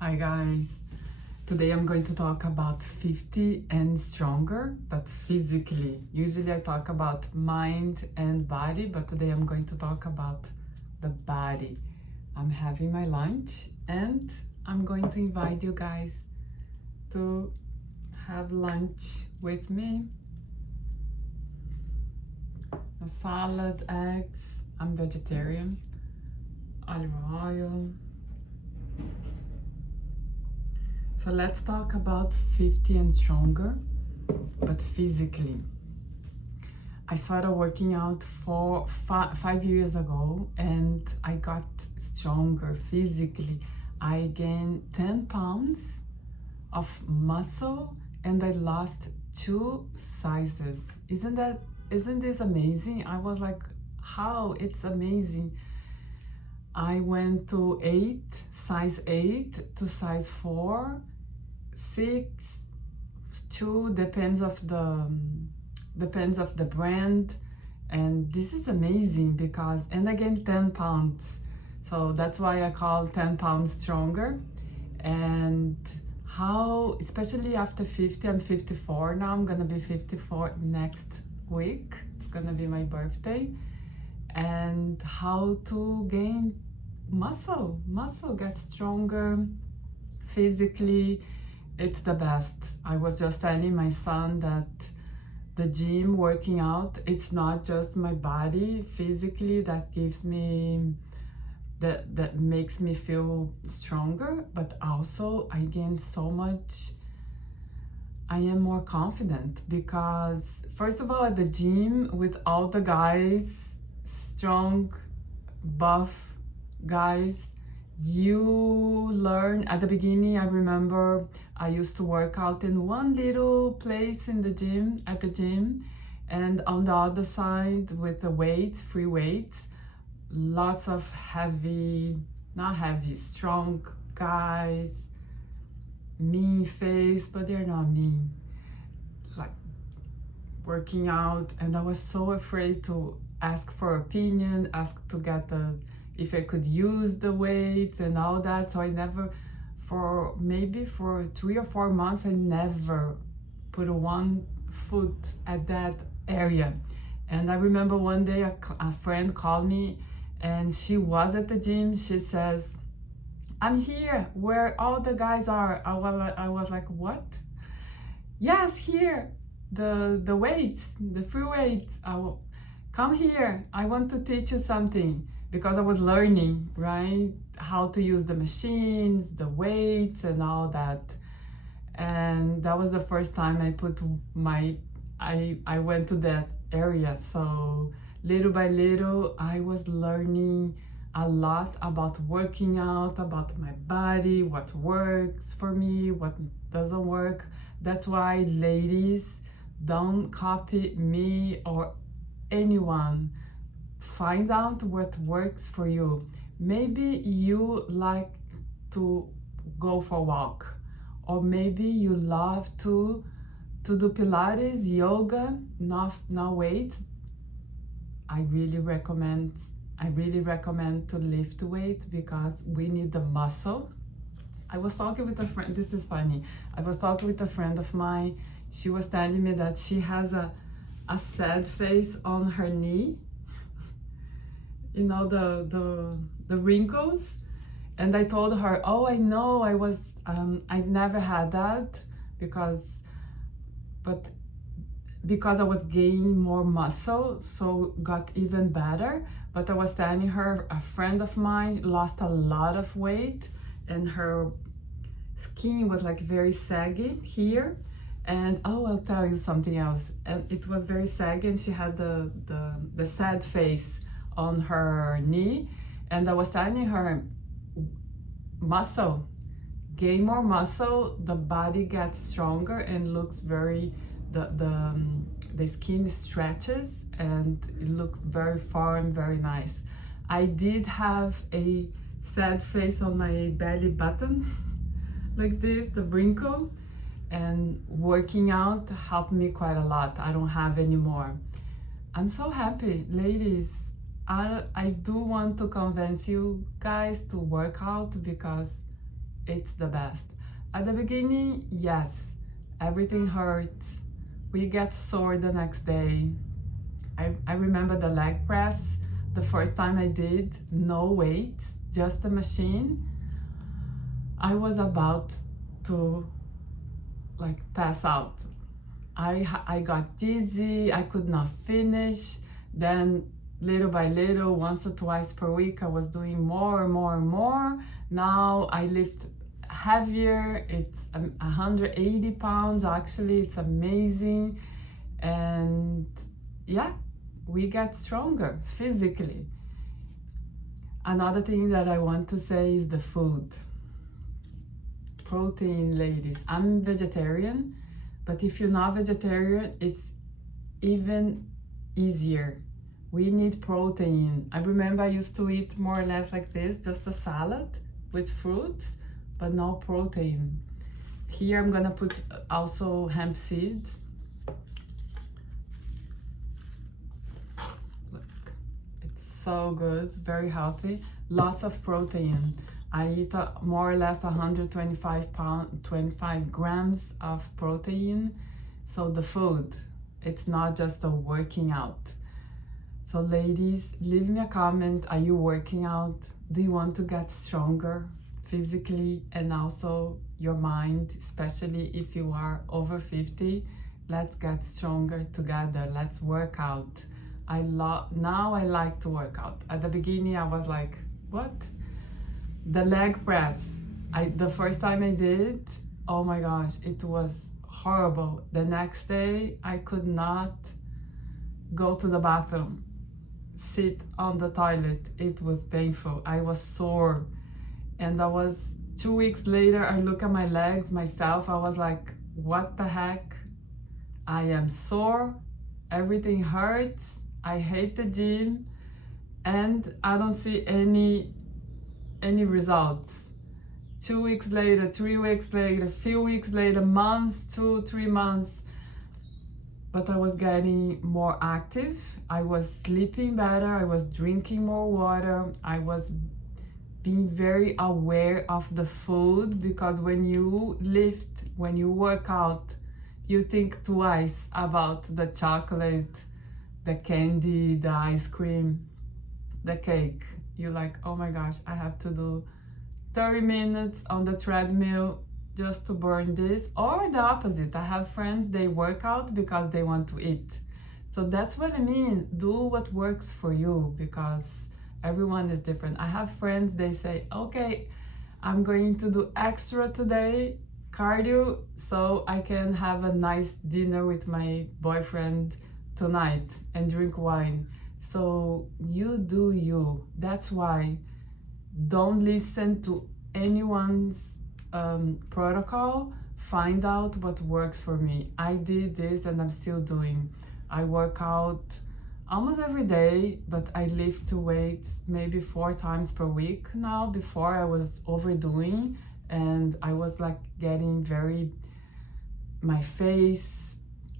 Hi guys, today I'm going to talk about 50 and stronger, but physically. Usually I talk about mind and body, but today I'm going to talk about the body. I'm having my lunch and I'm going to invite you guys to have lunch with me. A salad, eggs, I'm vegetarian, olive oil. So let's talk about 50 and stronger, but physically. I started working out 5 years ago and I got stronger physically. I gained 10 pounds of muscle and I lost 2 sizes. Isn't this amazing? I was like, how? It's amazing. I went to size 8 to size 4, 6, 2, depends of the brand, and this is amazing because, and again, 10 pounds. So that's why I call 10 pounds stronger. And how, especially after 50, I'm 54 now, I'm gonna be 54 next week. It's gonna be my birthday. And how to gain muscle, get stronger physically. It's the best. I was just telling my son that the gym, working out, it's not just my body physically that gives me that makes me feel stronger, but also I gain so much. I am more confident because, first of all, at the gym with all the guys, strong, buff guys, you learn. At the beginning, I remember I used to work out in one little place in the gym, at the gym, and on the other side with the weights, free weights, lots of not heavy, strong guys, mean face, but they're not mean, like working out. And I was so afraid to ask for opinion, ask to get if I could use the weights and all that. So I never, for 3 or 4 months, I never put one foot at that area. And I remember one day a friend called me and she was at the gym. She says, "I'm here where all the guys are." I was like, "What?" "Yes, here, the weights, the free weights. Come here, I want to teach you something." Because I was learning, right, how to use the machines, the weights and all that. And that was the first time I went to that area. So little by little, I was learning a lot about working out, about my body, what works for me, what doesn't work. That's why, ladies, don't copy me or anyone. Find out what works for you. Maybe you like to go for a walk, or maybe you love to do Pilates, yoga, not weights. I really recommend to lift weights because we need the muscle. I was talking with a friend, this is funny. I was talking with a friend of mine. She was telling me that she has a sad face on her knee. You know, the wrinkles. And I told her, "Oh, I know, I never had that because I was gaining more muscle, so got even better." But I was telling her, a friend of mine lost a lot of weight and her skin was like very saggy here. And I'll tell you something else. And it was very saggy and she had the sad face on her knee. And I was telling her, muscle, gain more muscle, the body gets stronger and looks very, the skin stretches and it looked very firm, very nice. I did have a sad face on my belly button like this, the wrinkle, and working out helped me quite a lot. I don't have anymore. I'm so happy, ladies. I do want to convince you guys to work out because it's the best. At the beginning, yes, everything hurts. We get sore the next day. I remember the leg press, the first time I did, no weights, just a machine. I was about to like pass out. I got dizzy, I could not finish. Then little by little, once or twice per week, I was doing more and more and more. Now I lift heavier, it's 180 pounds actually, it's amazing. And yeah, we get stronger physically. Another thing that I want to say is the food. Protein, ladies. I'm vegetarian, but if you're not vegetarian, it's even easier. We need protein. I remember I used to eat more or less like this, just a salad with fruits, but no protein. Here I'm gonna put also hemp seeds. Look, it's so good, very healthy, lots of protein. I eat more or less 125 grams of protein. So the food, it's not just a working out. So ladies, leave me a comment. Are you working out? Do you want to get stronger physically and also your mind, especially if you are over 50? Let's get stronger together. Let's work out. Now I like to work out. At the beginning I was like, what? The leg press, the first time I did, oh my gosh, it was horrible. The next day, I could not go to the bathroom, sit on the toilet. It was painful. I was sore. And 2 weeks later, I look at my legs myself. I was like, what the heck? I am sore. Everything hurts. I hate the gym. And I don't see any results. 2 weeks later, 3 weeks later, a few weeks later, months, 2-3 months, but I was getting more active. I was sleeping better. I was drinking more water. I was being very aware of the food, because when you lift, when you work out, you think twice about the chocolate, the candy, the ice cream, the cake. You're like, oh my gosh, I have to do 30 minutes on the treadmill just to burn this. Or the opposite. I have friends, they work out because they want to eat. So that's what I mean. Do what works for you, because everyone is different. I have friends, they say, okay, I'm going to do extra today, cardio, so I can have a nice dinner with my boyfriend tonight and drink wine. So you do you. That's why don't listen to anyone's protocol. Find out what works for me. I did this and I'm still doing. I work out almost every day, but I lift weights maybe 4 times per week now. Before I was overdoing and I was like getting my face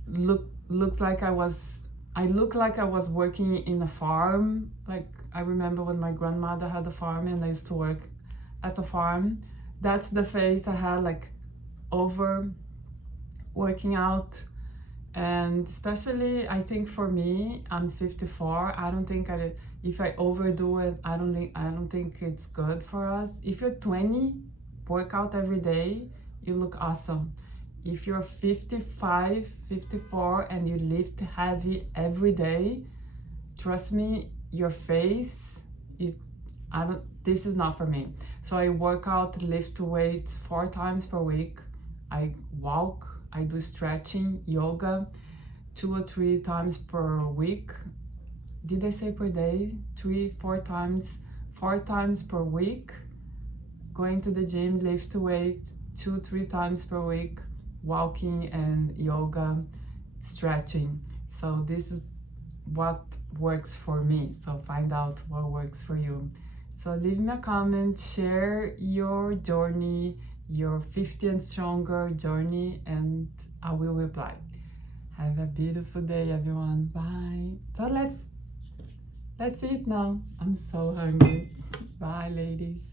looked like I looked like I was working in a farm. Like I remember when my grandmother had a farm and I used to work at the farm. That's the face I had, like over working out. And especially I think for me, I'm 54. I don't think if I overdo it, I don't think it's good for us. If you're 20, work out every day, you look awesome. If you're 55, 54 and you lift heavy every day, trust me, your face, this is not for me. So I work out, lift weights 4 times per week. I walk, I do stretching, yoga 2 or 3 times per week. Did I say per day? 3-4 times, 4 times per week. Going to the gym, lift weight 2-3 times per week. Walking and yoga, stretching. So this is what works for me. So find out what works for you. So leave me a comment, share your journey, your 50 and stronger journey, and I will reply. Have a beautiful day, everyone. Bye. So let's eat now. I'm so hungry. Bye, ladies.